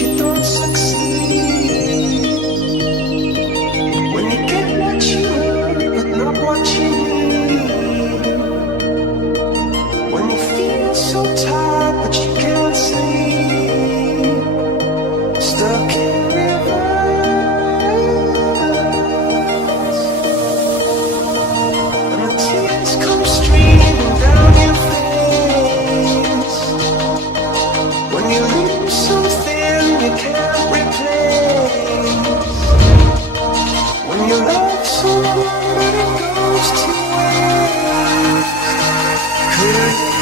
you don't succeed. When you get what you want, but not what you need. When you feel so tired, but you can't sleep. Stuck in rivers, and the tears come streaming down your face. When you lose something you can't replace. When you love someone but it goes to waste. Could it be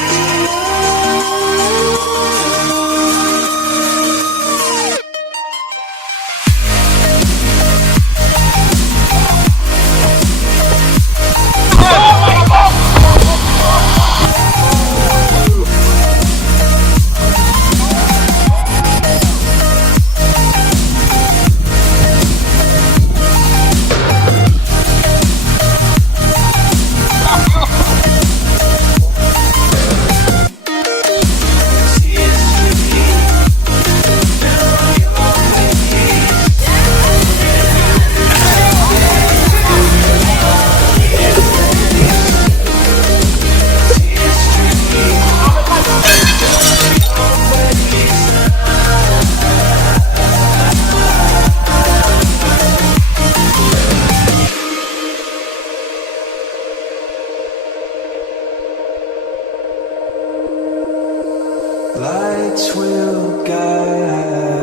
lights will guide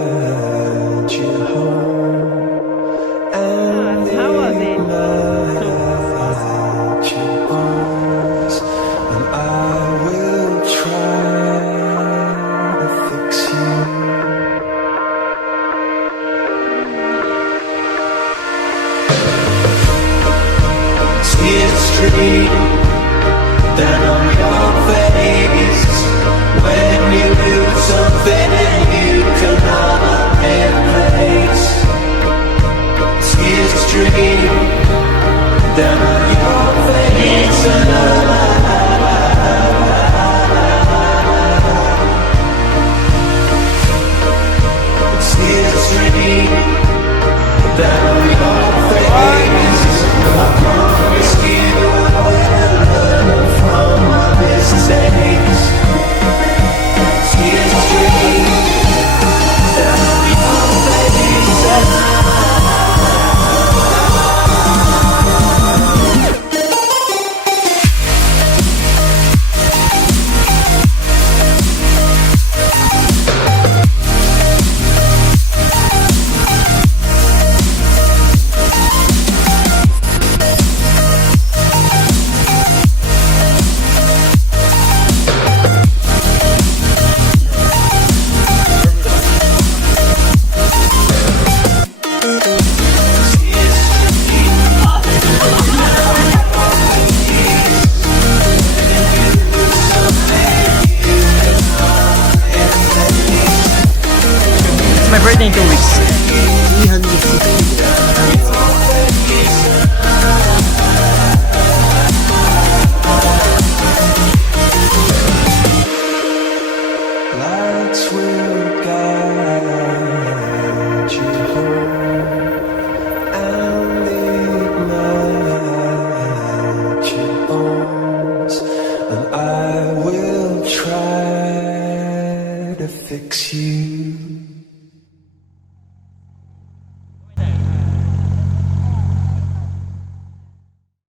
you home and ignite your bones, and I will try to fix you. Tears stream down on your face when you lose something you cannot replace. Tears stream down on your face and tears stream down on your face. I promise you I will learn from my mistakes. Tears stream down your face and My birthday in 2 weeks. 360. lights will guide you home and ignite your bones, and I will try to fix you.